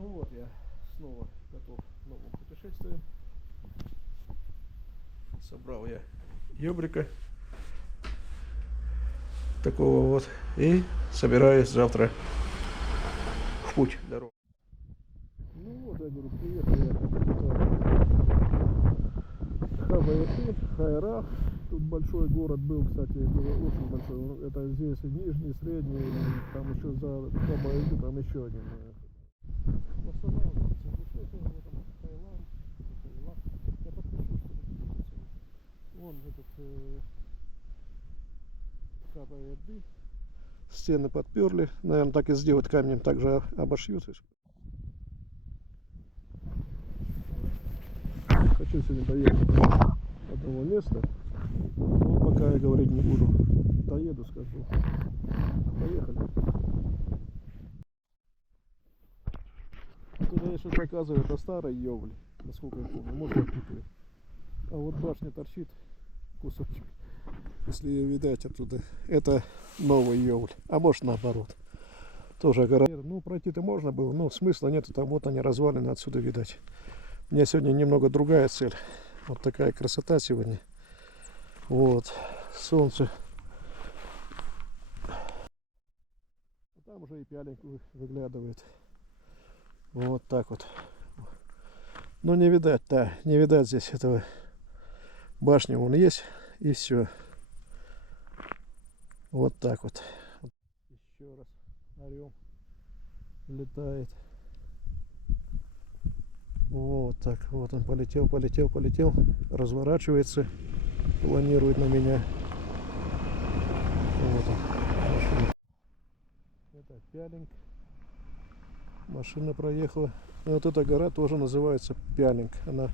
Ну вот я снова готов к новым путешествиям. Собрал я ёбрика такого вот и собираюсь завтра в путь дорогу. Ну вот, я говорю, приехал я Хабаевск, Хайрах. Тут большой город был, кстати, был очень большой. Это здесь нижний, средний, там еще за Хабаевск, там еще один. Восстанавливается. Вот это вот там Таиланд. Я подпишусь, вон этот Хабаевск. Стены подперли, наверное, так и сделать камнем, также обошьют. Хочу сегодня доехать до одного места, но пока я говорить не буду. Доеду, скажу. Поехали. Туда я сейчас показываю, это старый Ёвль, насколько я помню, может я путаю. А вот башня торчит, кусочек, если ее видать оттуда. Это новый Ёвль, а может наоборот. Тоже гора. Ну, пройти-то можно было, но смысла нету, там вот они развалины отсюда видать. У меня сегодня немного другая цель. Вот такая красота сегодня. Вот, солнце. Там уже и пялинг выглядывает. Вот так вот. Но не видать, да, не видать здесь этого. Башни вон есть, и все. Вот так вот. Еще раз орел летает. Вот так, вот он полетел, разворачивается, планирует на меня. Вот он, машина. Это Пялинг. Машина проехала. И вот эта гора тоже называется Пялинг. Она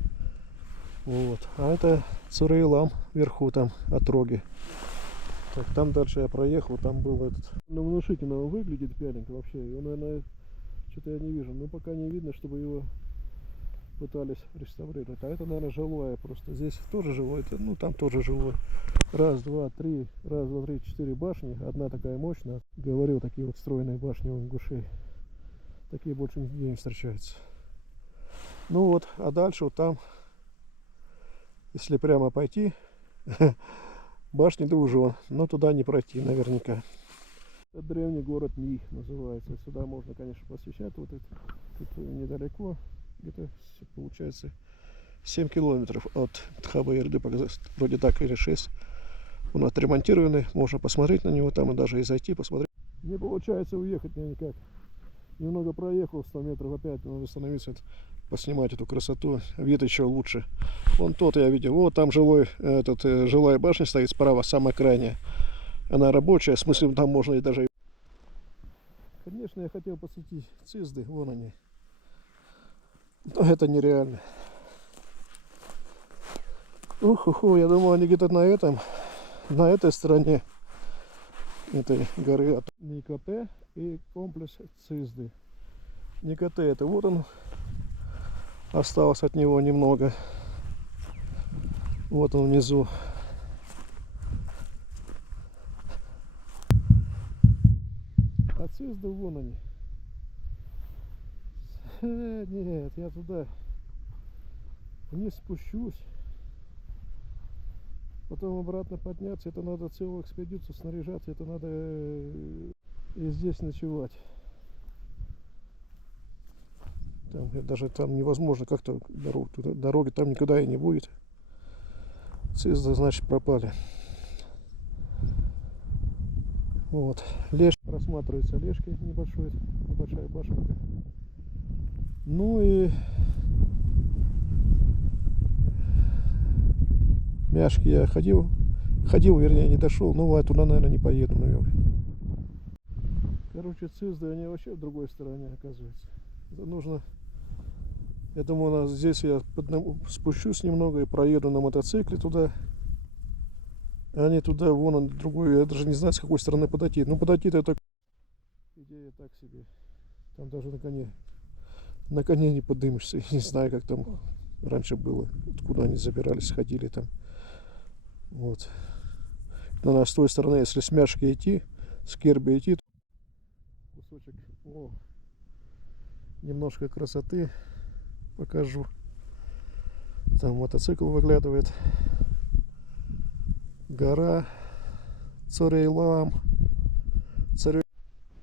вот. А это Цурейлам вверху, там отроги. Так, там дальше я проехал, там был этот. Ну, внушительно выглядит Пялинг вообще. Его, наверное, что-то я не вижу. Но пока не видно, чтобы его пытались реставрировать. А это, наверное, жилое просто. Здесь тоже жилое, ну там тоже жилое. Раз, два, три, 4 башни. Одна такая мощная. Говорил, такие вот стройные башни у ингушей. Такие больше нигде не встречаются. Ну вот, а дальше вот там, если прямо пойти, башни Дужон, но туда не пройти наверняка. Это древний город Них называется. Сюда можно, конечно, посещать. Вот это тут недалеко. Где-то получается 7 километров от Тхаба-Ярды, вроде так, или 6. Он отремонтированный, можно посмотреть на него там и даже и зайти посмотреть. Не получается уехать мне никак. Немного проехал 100 метров, опять надо остановиться, поснимать эту красоту. Вид еще лучше. Вон тот я видел, вот там жилая башня стоит справа, самая крайняя. Она рабочая, в смысле там можно и даже... Конечно, я хотел посетить Цизды, вон они. Но это нереально. Уху, я думал, они где-то на этой стороне этой горы. Никоте и комплекс Цизды. Никоте, это вот он. Осталось от него немного. Вот он внизу. А Цизды вон они. Нет, я туда не спущусь. Потом обратно подняться, это надо целую экспедицию снаряжаться, это надо и здесь ночевать. Там, даже там невозможно как-то дороги там никуда и не будет. Цизды, значит, пропали. Вот. Рассматривается Лешки небольшая башенка. Ну и Мяшки я ходил, вернее, не дошел, но туда, наверное, не поеду, наверное. Короче, Цизды, они вообще в другой стороне, оказывается. Это нужно, я думаю, здесь я спущусь немного и проеду на мотоцикле туда. А не туда, вон он другой, я даже не знаю, с какой стороны подойти. Ну, подойти-то это идея так себе. Там даже на коне не подымешься. Не знаю, как там раньше было, откуда они забирались, ходили там. Вот. Но с той стороны, если с Мяшки идти, с Керби идти, кусочек немножко красоты покажу. Там мотоцикл выглядывает. Гора Цорейлам.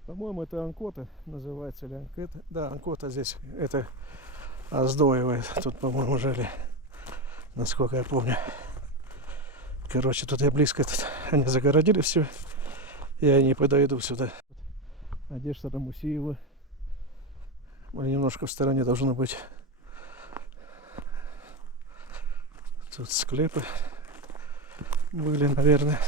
По-моему, это Анкота называется, или Анкета. Да, Анкота здесь. Это Оздоевает. Тут, по-моему, жили, насколько я помню. Короче, тут я близко. Они загородили все. Я не подойду сюда. Одежда на Мусиева. Немножко в стороне должно быть. Тут склепы были, наверное.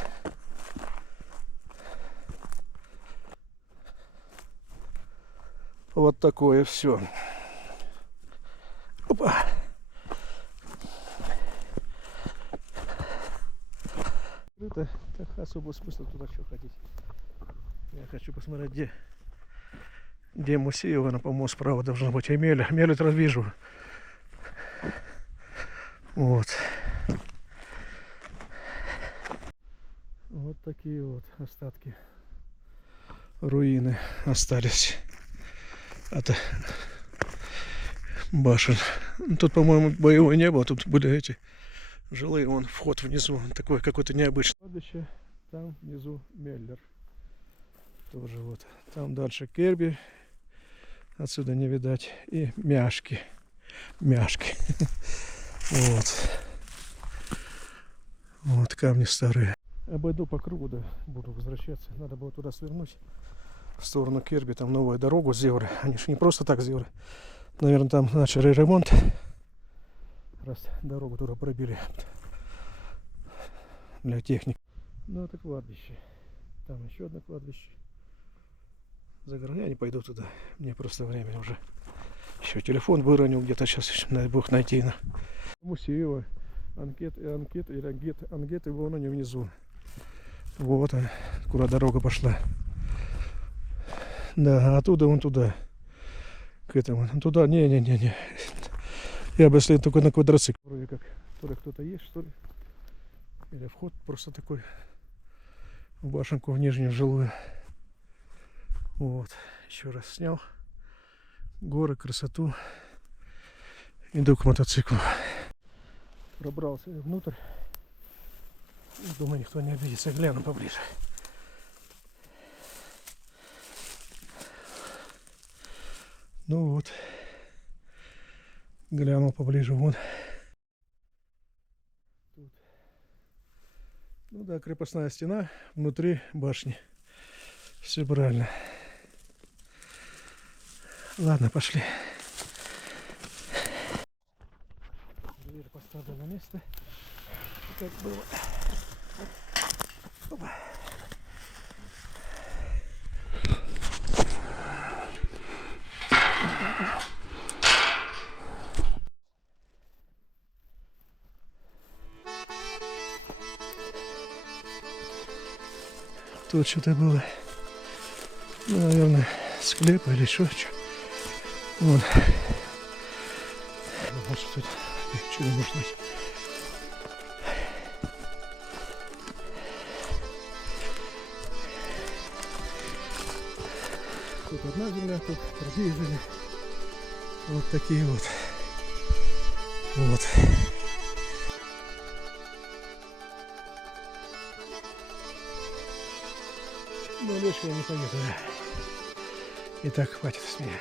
Вот такое все. Опа. Это особого смысла туда что ходить. Я хочу посмотреть, где Мусиева, она, по-моему, справа должна быть. Емеля. Емелю я вижу. Вот. Вот такие вот остатки. Руины остались от башен. Тут, по-моему, боевой не было. Тут были эти жилые. Вон вход внизу. Такой какой-то необычный. Кладбище. Там внизу Меллер. Тоже вот. Там дальше Керби. Отсюда не видать. И Мяшки. Мяшки. Вот. Вот камни старые. Обойду по кругу, да, буду возвращаться. Надо было туда свернуть. В сторону Керби. Там новая дорога сделали. Они же не просто так сделали. Наверное, там начали ремонт. Раз дорогу туда пробили. Для техники. Ну, это кладбище. Там еще одно кладбище. Я не пойду туда. Мне просто время уже. Еще телефон выронил где-то. Сейчас надо будет найти. Мусиева. Ангет, и вон они внизу. Вот куда дорога пошла. Да, оттуда вон туда. К этому. Туда. Не. Я бы если только на квадроцикле. Вроде как. То ли кто-то есть, что ли. Или вход просто такой. В башенку в нижнюю жилую. Вот. Еще раз снял. Горы, красоту. Иду к мотоциклу. Пробрался внутрь. Думаю, никто не обидится. Гляну поближе. Ну вот. Глянул поближе. Вон. Тут. Ну да, крепостная стена внутри башни. Все правильно. Ладно, пошли. Дверь поставлю на место. Как было. Опа. Тут что-то было. Ну, наверное, склеп или что. Вон. Может, тут что-то может быть. Тут одна земля, тут другие жили. Вот такие вот. Вот. Ну, лечь я не поеду. Итак, хватит с меня.